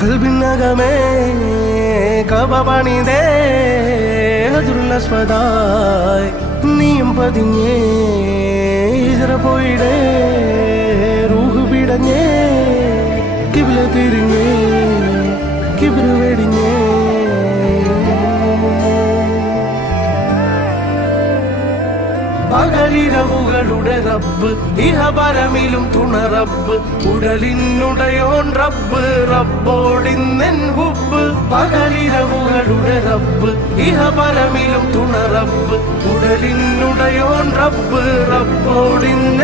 കൽബിനകമേ കബ പണിതേ ഹജുറുല്ലസ്വദായ് നീയും പതിഞ്ഞേ ഇതര പോയിടേ റൂഹ് പിടഞ്ഞേ കിബില തിരിഞ്ഞേ. പകലിരവുകളുടെ റബ്ബ് ഇഹപരമിലും തുണ റബ്ബ് ഉടലിനുടയോൻ റബ്ബ് റബ്ബോടിന്നെൻ ഹുബ് പകലിരവുകളുടെ റബ്ബ് ഇഹപരമിലും തുണ റബ്ബ് ഉടലിനുടയോൻ റബ്ബ് റബ്ബോടിന്നെൻ ഹുബ്